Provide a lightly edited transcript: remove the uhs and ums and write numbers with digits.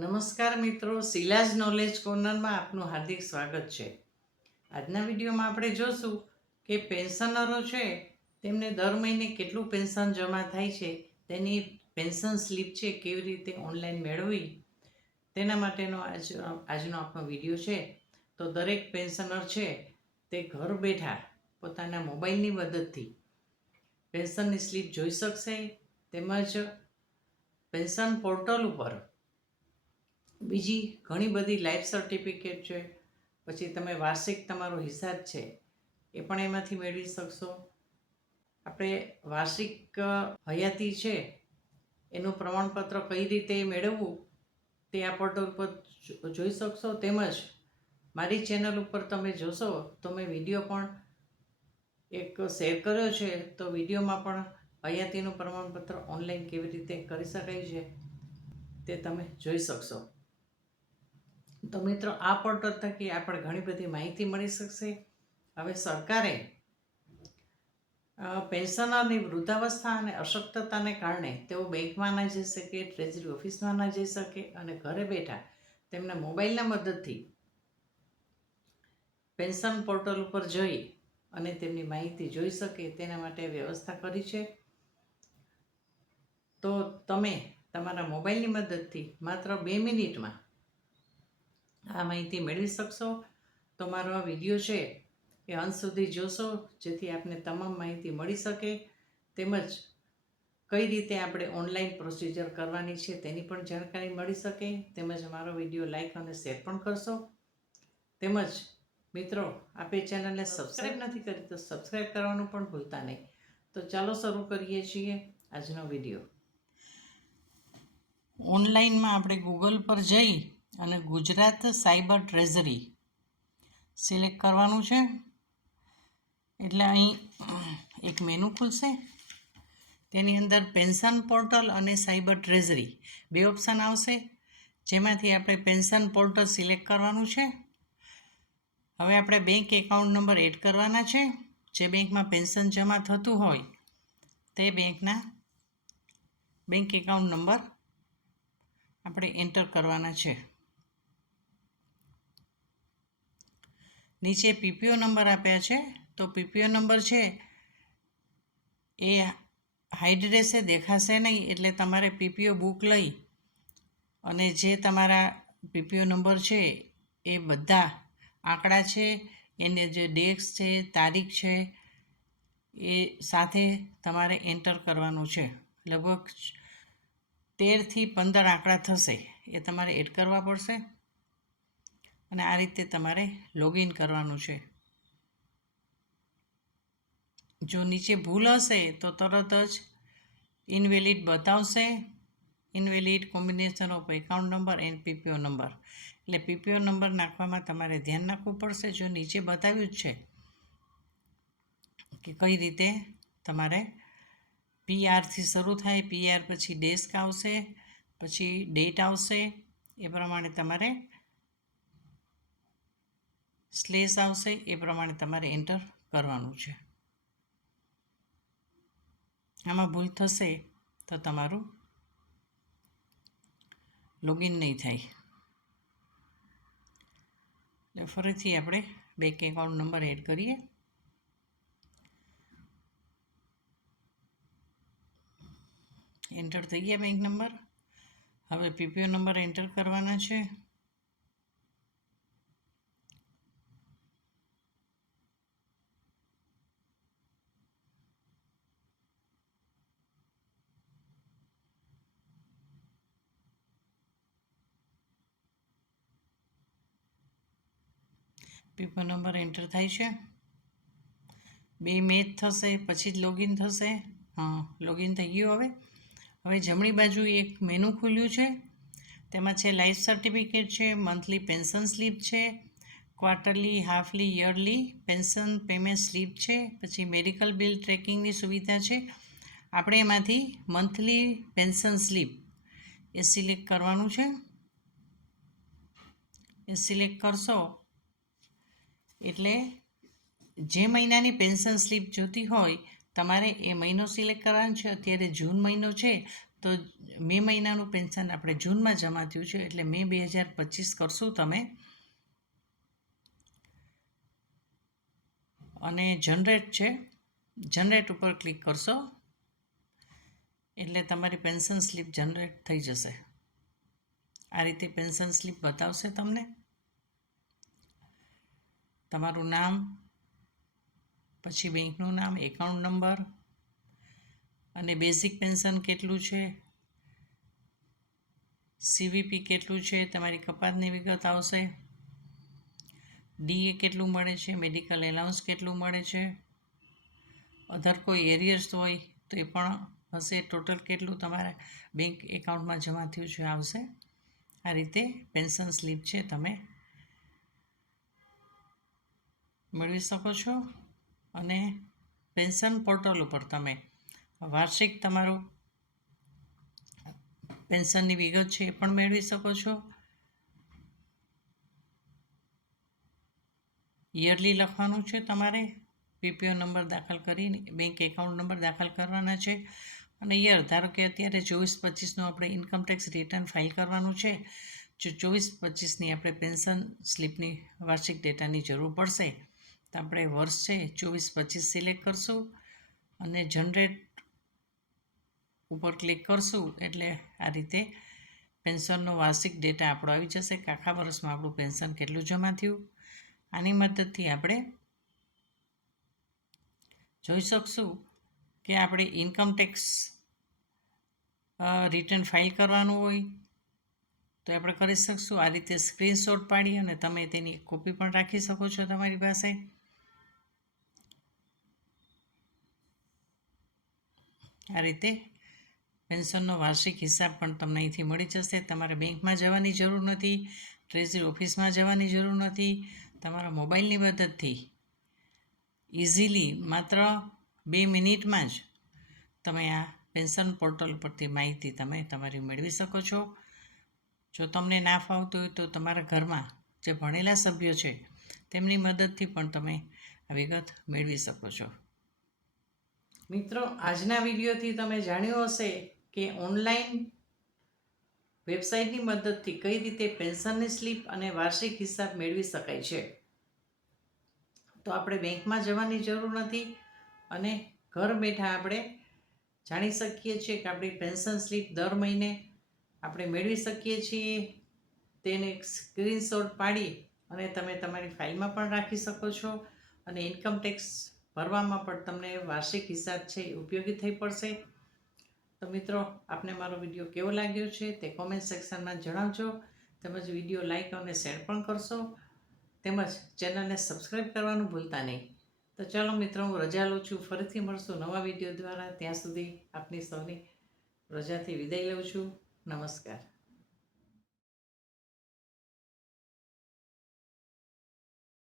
નમસ્કાર મિત્રો, શિલાજ નોલેજ કોર્નરમાં આપનું હાર્દિક સ્વાગત છે. આજના વિડીયોમાં આપણે જોશું કે પેન્શનરો છે તેમને દર મહિને કેટલું પેન્શન જમા થાય છે, તેની પેન્શન સ્લીપ છે કેવી રીતે ઓનલાઈન મેળવવી તેના માટેનો આજનો આપણો વિડીયો છે. તો દરેક પેન્શનર છે તે ઘર બેઠા પોતાના મોબાઈલની મદદથી પેન્શનની સ્લીપ જોઈ શકશે. તેમજ પેન્શન પોર્ટલ ઉપર બીજી ઘણી બધી લાઈફ સર્ટિફિકેટ છે, પછી તમે વાર્ષિક તમારો હિસાબ છે એ પણ એમાંથી મેળવી શકશો. આપણે વાર્ષિક હયાતી છે એનું પ્રમાણપત્ર કઈ રીતે મેળવવું તે આ પોર્ટલ પર જોઈ શકશો. તેમજ મારી ચેનલ ઉપર તમે જોશો તો મેં વિડીયો પણ એક શેર કર્યો છે, તો વિડીયોમાં પણ હયાતીનું પ્રમાણપત્ર ઓનલાઈન કેવી રીતે કરી શકાય છે તે તમે જોઈ શકશો. તો મિત્રો, આ પોર્ટલ થકી આપણે ઘણી બધી માહિતી મળી શકશે. હવે સરકારે પેન્શનરની વૃદ્ધાવસ્થા અને અશક્તતાને કારણે તેઓ બેંકમાં ના જઈ શકે, ટ્રેઝરી ઓફિસમાં ના જઈ શકે અને ઘરે બેઠા તેમના મોબાઈલના મદદથી પેન્શન પોર્ટલ ઉપર જઈ અને તેમની માહિતી જોઈ શકે તેના માટે વ્યવસ્થા કરી છે. તો તમે તમારા મોબાઈલની મદદથી માત્ર 2 મિનિટમાં આ માહિતી મેળવી શકશો. તો મારો આ વિડીયો છે એ અંત સુધી જોશો જેથી આપને તમામ માહિતી મળી શકે. તેમજ કઈ રીતે આપણે ઓનલાઈન પ્રોસિજર કરવાની છે તેની પણ જાણકારી મળી શકે. તેમજ મારો વિડીયો લાઈક અને શેર પણ કરશો. તેમજ મિત્રો, આપે ચેનલને સબસ્ક્રાઈબ નથી કરી તો સબસ્ક્રાઈબ કરવાનું પણ ભૂલતા નહીં. તો ચાલો શરૂ કરીએ છીએ આજનો વિડીયો. ઓનલાઈનમાં આપણે ગૂગલ પર જઈ અને ગુજરાત સાયબર ટ્રેઝરી સિલેક્ટ કરવાનું છે. એટલે અહીં એક મેનુ ખુલશે, તેની અંદર પેન્શન પોર્ટલ અને સાયબર ટ્રેઝરી 2 ઓપ્શન આવશે, જેમાંથી આપણે પેન્શન પોર્ટલ સિલેક્ટ કરવાનું છે. હવે આપણે બેંક એકાઉન્ટ નંબર એડ કરવાના છે. જે બેંકમાં પેન્શન જમા થતું હોય તે બેંકના બેંક એકાઉન્ટ નંબર આપણે એન્ટર કરવાના છે. નીચે પીપીઓ નંબર આપ્યા છે, તો પીપીઓ નંબર છે એ હાઈડ રહેશે, દેખાશે નહીં. એટલે તમારે પીપીઓ બુક લઈ અને જે તમારા પીપીઓ નંબર છે એ બધા આંકડા છે, એને જે ડેટ્સ છે, તારીખ છે એ સાથે તમારે એન્ટર કરવાનું છે. લગભગ 13 થી 15 આંકડા થશે, એ તમારે એડ કરવા પડશે અને આ રીતે તમારે લોગિન કરવાનું છે. જો નીચે ભૂલ હશે તો તરત જ ઇનવેલિડ બતાવશે. Invalid combination of account number and PPO number. એટલે પીપીઓ નંબર નાખવામાં તમારે ધ્યાન રાખવું પડશે. જો નીચે બતાવ્યું જ છે કે કઈ રીતે તમારે પીઆરથી શરૂ થાય, પીઆર પછી ડેસ્ક આવશે, પછી ડેટ આવશે, એ પ્રમાણે તમારે સ્લેશ આવશે, એ પ્રમાણે તમારે એન્ટર કરવાનું છે. આમાં ભૂલ થશે તો તમારું લોગિન નહીં થાય. એટલે ફરીથી આપણે બેંક એકાઉન્ટ નંબર એડ કરીએ. એન્ટર થઈ ગયા બેંક નંબર. હવે પીપીઓ નંબર એન્ટર કરવાના છે. પીપીઓ નંબર એન્ટર થાય છે. 2 મેચ થશે પછી જ લોગિન થશે. લોગિન થઈ ગયું. હવે જમણી બાજુ એક મેનુ ખુલ્યું છે, તેમાં છે લાઈફ સર્ટિફિકેટ છે, મંથલી પેન્શન સ્લીપ છે, quarterly, halfly, yearly pension payment slip છે, પછી મેડિકલ બિલ ટ્રેકિંગની સુવિધા છે. આપણે એમાંથી મંથલી પેન્શન સ્લીપ એ સિલેક્ટ કરવાનું છે. એ સિલેક્ટ કરશો એટલે જે મહિનાની પેન્શન સ્લીપ જોતી હોય તમારે એ મહિનો સિલેક્ટ કરવાનો છે. અત્યારે જૂન મહિનો છે તો મે મહિનાનું પેન્શન આપણે જૂનમાં જમા થયું છે એટલે મે 2025 કરશું તમે. અને જનરેટ છે, જનરેટ ઉપર ક્લિક કરશો એટલે તમારી પેન્શન સ્લીપ જનરેટ થઈ જશે. આ રીતે પેન્શન સ્લીપ બતાવશે તમને. તમારું નામ, પછી બેંકનું નામ, એકાઉન્ટ નંબર અને બેઝિક પેન્શન કેટલું છે, સીવીપી કેટલું છે, તમારી કપાતની વિગત આવશે, ડીએ કેટલું મળે છે, મેડિકલ એલાઉન્સ કેટલું મળે છે, અધર કોઈ એરિયર્સ હોય તો એ પણ હશે, ટોટલ કેટલું તમારા બેંક એકાઉન્ટમાં જમા થયું છે આવશે. આ રીતે પેન્શન સ્લીપ છે તમે મેળવી શકો છો. અને પેન્શન પોર્ટલ ઉપર તમે વાર્ષિક તમારું પેન્શનની વિગત છે એ પણ મેળવી શકો છો. યરલી લખવાનું છે તમારે, પીપીઓ નંબર દાખલ કરીને બેંક એકાઉન્ટ નંબર દાખલ કરવાના છે અને યર, ધારો કે અત્યારે 24-25નું આપણે ઇન્કમટેક્સ રિટર્ન ફાઇલ કરવાનું છે. જો 24-25ની આપણે પેન્શન સ્લીપની વાર્ષિક ડેટાની જરૂર પડશે તો આપણે વર્ષ છે 24-25 સિલેક્ટ કરશું અને જનરેટ ઉપર ક્લિક કરશું એટલે આ રીતે પેન્શનનો વાર્ષિક ડેટા આપણો આવી જશે કે આખા વર્ષમાં આપણું પેન્શન કેટલું જમા થયું. આની મદદથી આપણે જોઈ શકશું કે આપણે ઇન્કમટેક્સ રિટર્ન ફાઇલ કરવાનું હોય તો આપણે કરી શકશું. આ રીતે સ્ક્રીનશોટ પાડી અને તમે તેની કોપી પણ રાખી શકો છો તમારી પાસે. આ રીતે પેન્શનનો વાર્ષિક હિસાબ પણ તમને અહીંથી મળી જશે. તમારે બેંકમાં જવાની જરૂર નથી, ટ્રેઝરી ઓફિસમાં જવાની જરૂર નથી. તમારા મોબાઈલની મદદથી ઇઝીલી માત્ર 2 મિનિટમાં જ તમે આ પેન્શન પોર્ટલ પરથી માહિતી તમે તમારી મેળવી શકો છો. જો તમને ના ફાવતું હોય તો તમારા ઘરમાં જે ભણેલા સભ્યો છે તેમની મદદથી પણ તમે આ વિગત મેળવી શકો છો. મિત્રો, આજના વિડીયોથી તમે જાણ્યું હશે કે ઓનલાઈન વેબસાઇટની મદદથી કઈ રીતે પેન્શનની સ્લીપ અને વાર્ષિક હિસાબ મેળવી શકાય છે. તો આપણે બેંકમાં જવાની જરૂર નથી અને ઘર બેઠા આપણે જાણી શકીએ છીએ કે આપણી પેન્શન સ્લીપ દર મહિને આપણે મેળવી શકીએ છીએ. તેને સ્ક્રીનશોટ પાડી અને તમે તમારી ફાઇલમાં પણ રાખી શકો છો અને ઇન્કમટેક્સ ભરવામાં પણ તમને વાર્ષિક હિસાબ છે એ ઉપયોગી થઈ પડશે. તો મિત્રો, આપને મારો વિડીયો કેવો લાગ્યો છે તે કોમેન્ટ સેક્શનમાં જણાવજો. તેમજ વિડીયો લાઈક અને શેર પણ કરશો. તેમજ ચેનલને સબસ્ક્રાઈબ કરવાનું ભૂલતા નહીં. તો ચાલો મિત્રો, હું રજા લઉં છું. ફરીથી મળશું નવા વિડીયો દ્વારા. ત્યાં સુધી આપની સૌની રજાથી વિદાય લઉં છું. નમસ્કાર.